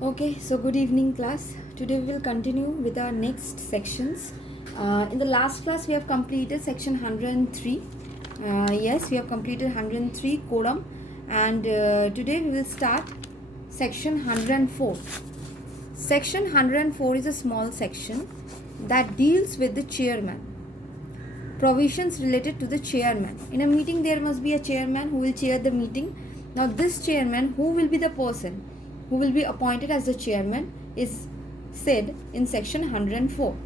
Okay, so good evening, class. Today we will continue with our next sections. In the last class, we have completed section 103. Yes, we have completed 103 quorum, and today we will start section 104. Section 104 is a small section that deals with the chairman. Provisions related to the chairman. In a meeting, there must be a chairman who will chair the meeting. Now, this chairman, who will be the person who will be appointed as the chairman, is said in section 104.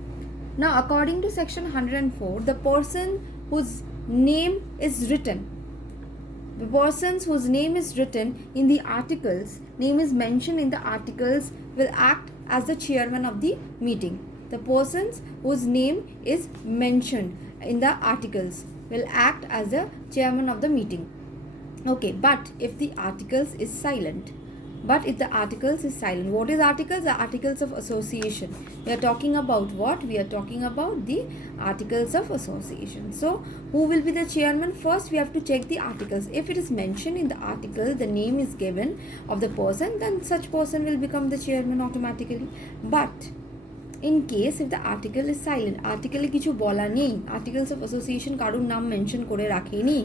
Now, according to section 104, the person whose name is written, the persons whose name is written in the articles, name is mentioned in the articles, will act as the chairman of the meeting. The persons whose name is mentioned in the articles will act as the chairman of the meeting. Okay, but if the articles is silent, what is articles? The articles of association. We are talking about what? We are talking about the articles of association. So, who will be the chairman? First, we have to check the articles. If it is mentioned in the article, the name is given of the person, then such person will become the chairman automatically. But in case if the article is silent, article কিছু বলা নেই, articles of association কারোর নাম mention করে রাখেনি,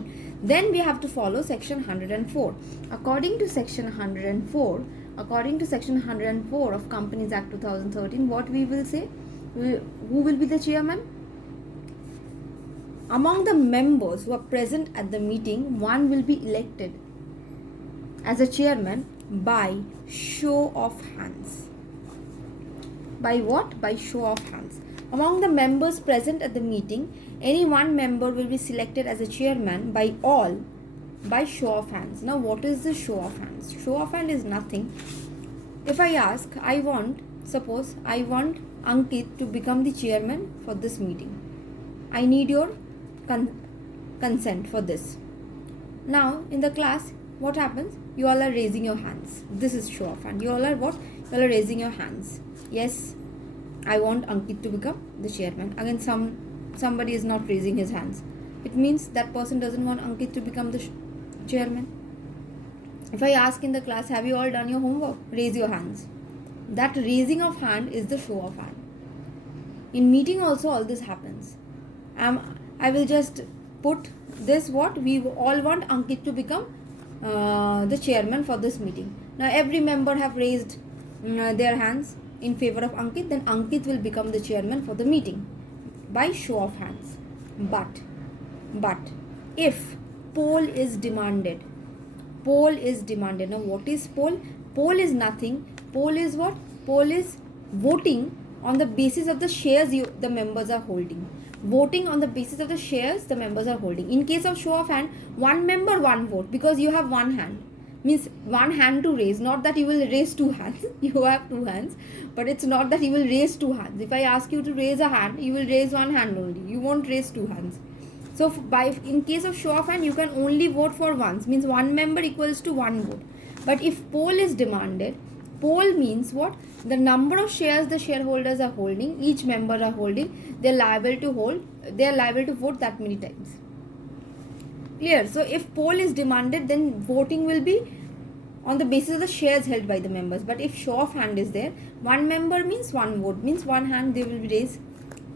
then we have to follow section 104. According to section 104 of Companies Act 2013, what we will say? Who will be the chairman? Among the members who are present at the meeting, one will be elected as a chairman by show of hands. By what? By show of hands. Among the members present at the meeting, any one member will be selected as a chairman by all by show of hands. Now, what is the show of hands? Show of hand is nothing. If I ask, suppose I want Ankit to become the chairman for this meeting. I need your consent for this. Now, in the class, what happens? You all are raising your hands. This is show of hand. You all are what? You all are raising your hands. Yes, I want Ankit to become the chairman. Again, somebody is not raising his hands. It means that person doesn't want Ankit to become the chairman. If I ask in the class, have you all done your homework? Raise your hands. That raising of hand is the show of hand. In meeting also all this happens. I will just put this what? We all want Ankit to become the chairman for this meeting. Now every member have raised their hands in favor of Ankit, then Ankit will become the chairman for the meeting by show of hands. But if poll is demanded, now what is poll? Poll is nothing. Poll is what? Poll is voting on the basis of the shares the members are holding. Voting on the basis of the shares the members are holding. In case of show of hand, one member, one vote, because you have one hand. Means one hand to raise, not that you will raise two hands. You have two hands, but it's not that you will raise two hands. If I ask you to raise a hand, you will raise one hand only. You won't raise two hands. So in case of show of hand, you can only vote for once. Means one member equals to one vote. But if poll is demanded, poll means what? The number of shares the shareholders are holding, each member are holding, they are liable to vote that many times. Clear? So if poll is demanded, then voting will be on the basis of the shares held by the members. But if show of hand is there, one member means one vote, means one hand they will be raised.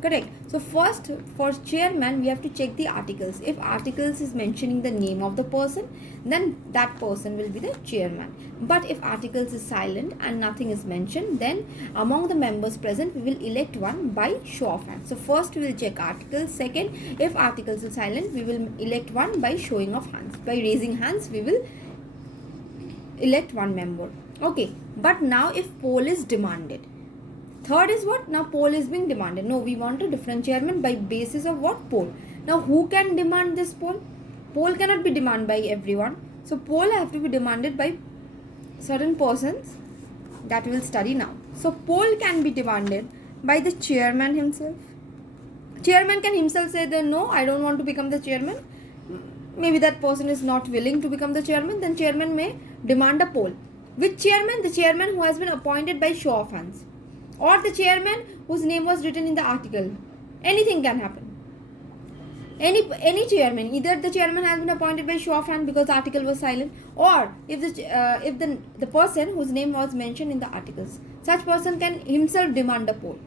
Correct? So first, for chairman, we have to check the articles. If articles is mentioning the name of the person, then that person will be the chairman. But if articles is silent and nothing is mentioned, then among the members present, we will elect one by show of hands. So first we will check articles. Second, if articles is silent, we will elect one by showing of hands. By raising hands, we will elect one member. Okay, but now if poll is demanded, third is what? Now poll is being demanded. No, we want a different chairman by basis of what? Poll. Now who can demand this poll? Poll cannot be demanded by everyone. So poll have to be demanded by certain persons that we will study now. So poll can be demanded by the chairman himself. Chairman can himself say that no, I don't want to become the chairman. Maybe that person is not willing to become the chairman. Then chairman may demand a poll. Which chairman? The chairman who has been appointed by show of hands, or the chairman whose name was written in the article. Anything can happen. Any chairman, either the chairman has been appointed by show of hand because the article was silent, or if the person whose name was mentioned in the articles, such person can himself demand a poll.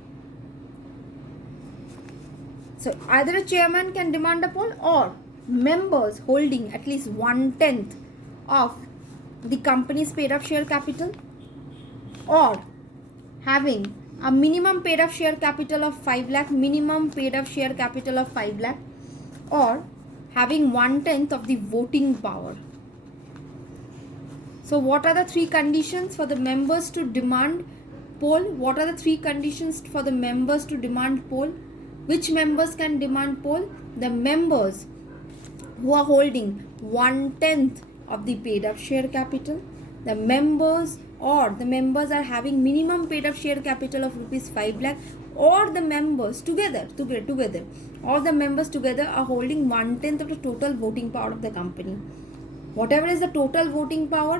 So either a chairman can demand a poll, or members holding at least 1/10 of the company's paid up share capital, or having a minimum paid up share capital of 5 lakh, minimum paid up share capital of 5 lakh, or having 1/10 of the voting power. So what are the three conditions for the members to demand poll? What are the three conditions for the members to demand poll? Which members can demand poll? The members who are holding 1/10 of the paid up share capital, the members are having minimum paid up share capital of rupees 5 lakh, or the members together all the members together are holding 1/10 of the total voting power of the company. Whatever is the total voting power,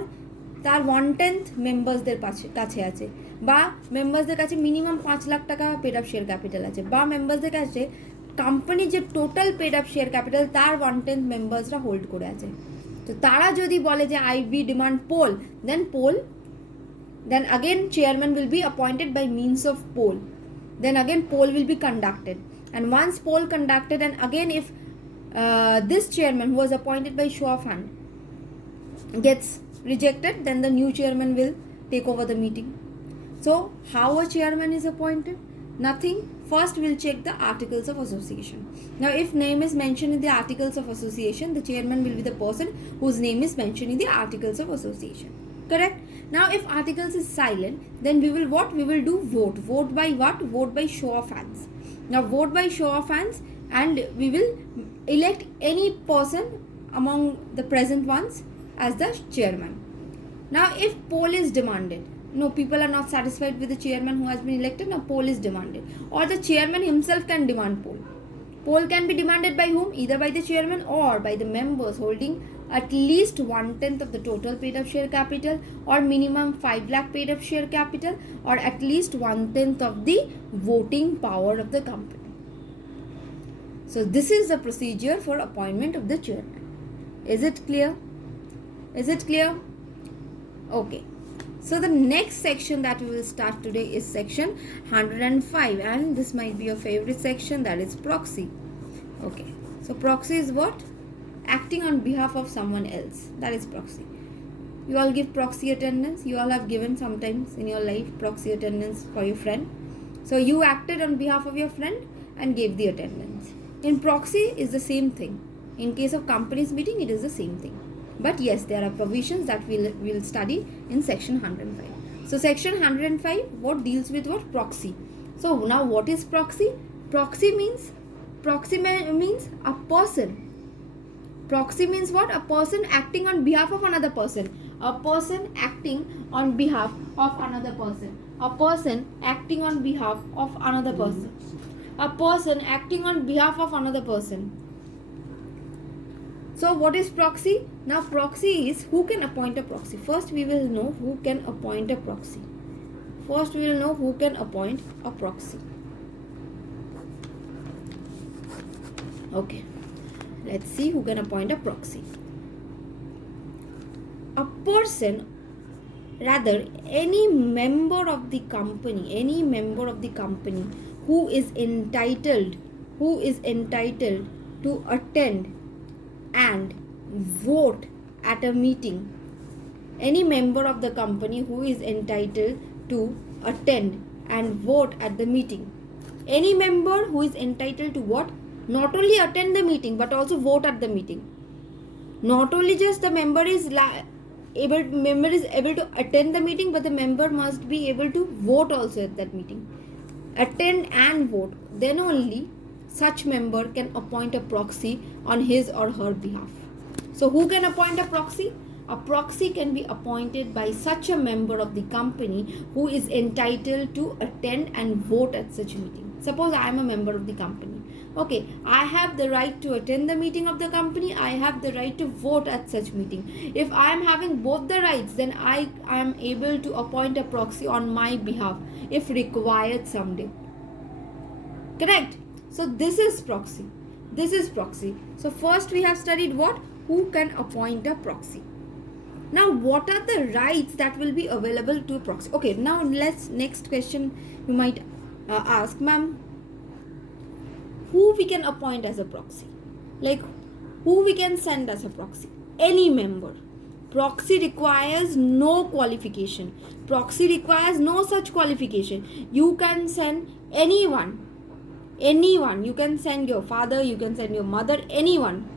তার 1/10 মেম্বার্সদের কাছে আছে, বা মেম্বার্সদের কাছে minimum 5 lakh টাকা paid up share capital আছে, বা মেম্বার্সদের কাছে company যে total paid up share capital তার 1/10 মেম্বার্সরা হোল্ড করে আছে। তো তারা যদি বলে যে we demand poll, then again chairman will be appointed by means of poll. Then again poll will be conducted, and once poll conducted, and again if this chairman who was appointed by show of hand gets rejected, then the new chairman will take over the meeting. So how a chairman is appointed? Nothing. First we'll check the articles of association. Now if name is mentioned in the articles of association, the chairman will be the person whose name is mentioned in the articles of association. Correct? Now if articles is silent, then we will do vote by what? Vote by show of hands. Now vote by show of hands, and we will elect any person among the present ones as the chairman. Now if poll is demanded, no, people are not satisfied with the chairman who has been elected, now poll is demanded, or the chairman himself can demand poll. Poll can be demanded by whom? Either by the chairman or by the members holding at least 1/10 of the total paid up share capital, or minimum 5 lakh paid up share capital, or at least 1/10 of the voting power of the company. So this is the procedure for appointment of the chairman. Is it clear? Is it clear? Okay. So the next section that we will start today is section 105, and this might be your favorite section, that is proxy. Okay. So proxy is what? Acting on behalf of someone else. That is proxy. You all give proxy attendance. You all have given sometimes in your life proxy attendance for your friend. So you acted on behalf of your friend and gave the attendance. In proxy is the same thing. In case of company's meeting, it is the same thing. But yes, there are provisions that we'll study in section 105. So section 105, what deals with what? Proxy. So now what is proxy? Proxy means a person. Proxy means what? A person acting on behalf of another person. A person acting on behalf of another person. A person acting on behalf of another person. A person acting on behalf of another person. So what is proxy? Now proxy is who can appoint a proxy. First we will know who can appoint a proxy. Okay. Let's see who can appoint a proxy. A person, rather any member of the company who is entitled to attend and vote at a meeting. Any member of the company who is entitled to attend and vote at the meeting. Any member who is entitled to what? Not only attend the meeting but also vote at the meeting. Not only just the member is able to attend the meeting, but the member must be able to vote also at that meeting. Attend and vote. Then only such member can appoint a proxy on his or her behalf. So who can appoint a proxy? A proxy can be appointed by such a member of the company who is entitled to attend and vote at such meeting. Suppose I am a member of the company. Okay, I have the right to attend the meeting of the company. I have the right to vote at such meeting. If I am having both the rights, then I am able to appoint a proxy on my behalf if required someday. Correct? So this is proxy. This is proxy. So first we have studied what? Who can appoint a proxy. Now what are the rights that will be available to a proxy? Okay, now next question you might ask, ma'am, who we can appoint as a proxy? Like who we can send as a proxy? Any member. Proxy requires no qualification. Proxy requires no such qualification. You can send anyone. You can send your father, you can send your mother, anyone,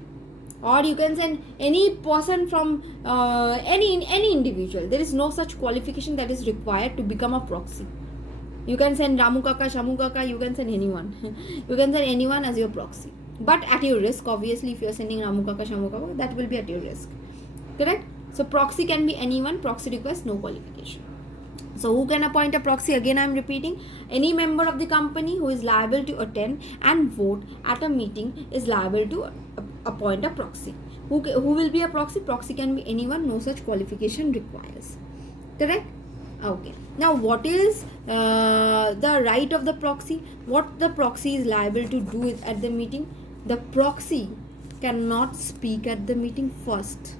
or you can send any person from any individual. There is no such qualification that is required to become a proxy. You can send Ramu Kaka, Shamu Kaka, you can send anyone. You can send anyone as your proxy, but at your risk. Obviously, if you are sending Ramu Kaka, Shamu Kaka, that will be at your risk. Correct? So proxy can be anyone. Proxy requires no qualification. So who can appoint a proxy? Again I am repeating, any member of the company who is liable to attend and vote at a meeting is liable to appoint a proxy. Who will be a proxy? Proxy can be anyone, no such qualification requires. Correct? Okay. Now what is the right of the proxy? What the proxy is liable to do at the meeting? The proxy cannot speak at the meeting first.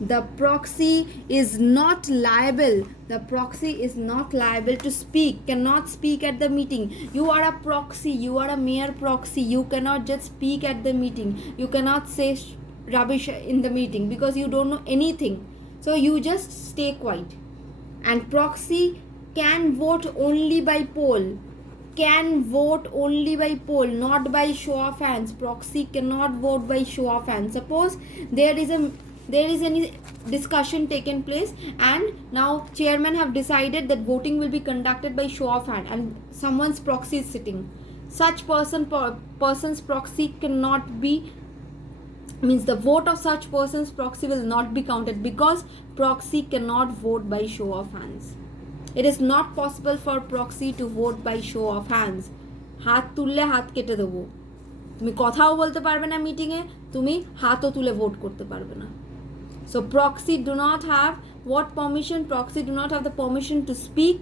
The proxy is not liable. The proxy is not liable to speak, cannot speak at the meeting. You are a proxy, you are a mere proxy. You cannot just speak at the meeting. You cannot say rubbish in the meeting because you don't know anything. So you just stay quiet. And proxy can vote only by poll. Can vote only by poll, not by show of hands. Proxy cannot vote by show of hands. Suppose there is any discussion taken place and now chairman have decided that voting will be conducted by show of hand and someone's proxy is sitting. Such person's proxy cannot be, means the vote of such person's proxy will not be counted because proxy cannot vote by show of hands. It is not possible for proxy to vote by show of hands. হাত তুললে হাত কেটে দেবো, তুমি কথাও বলতে পারবে না মিটিংয়ে, তুমি হাতও তুলে ভোট করতে পারবে না. So proxy do not have what permission? Proxy do not have the permission to speak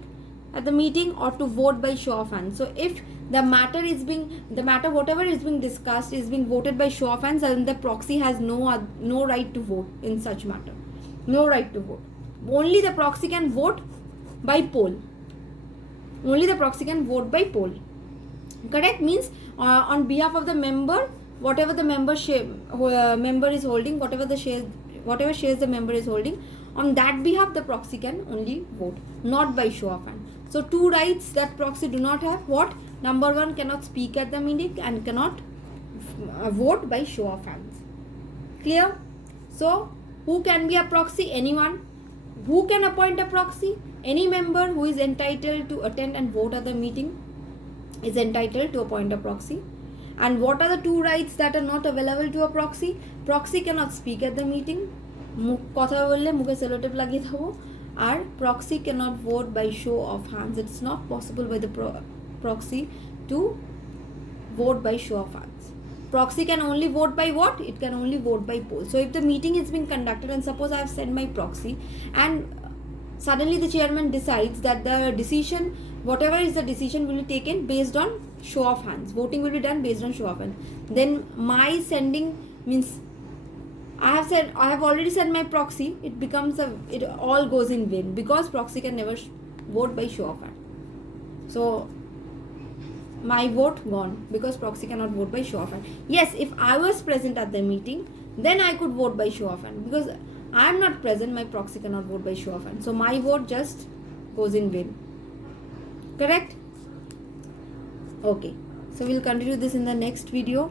at the meeting or to vote by show of hands. So if the matter whatever is being discussed is being voted by show of hands, then the proxy has no right to vote in such matter. No right to vote. Only the proxy can vote by poll. Only the proxy can vote by poll. Correct? Means on behalf of the member, whatever the member is holding, whatever shares the member is holding, on that behalf the proxy can only vote, not by show of hand. So two rights that proxy do not have. What? Number one, cannot speak at the meeting and cannot vote by show of hands. Clear? So who can be a proxy? Anyone. Who can appoint a proxy? Any member who is entitled to attend and vote at the meeting is entitled to appoint a proxy. And what are the two rights that are not available to a proxy? Proxy cannot speak at the meeting. কথা বললে মুখে Sellotape লাগিয়ে দেবো. আর proxy cannot vote by show of hands. It's not possible by the proxy to vote by show of hands. Proxy can only vote by what? It can only vote by poll. So if the meeting is being conducted and suppose I have sent my proxy and suddenly the chairman decides that the decision, whatever is the decision, will be taken based on show of hands. Voting will be done based on show of hands. Then my sending means I have already sent my proxy. It all goes in vain because proxy can never vote by show of hand. So my vote gone because proxy cannot vote by show of hand. Yes, if I was present at the meeting, then I could vote by show of hand. Because I am not present, my proxy cannot vote by show of hand. So my vote just goes in vain. Correct? Okay. So we'll continue this in the next video.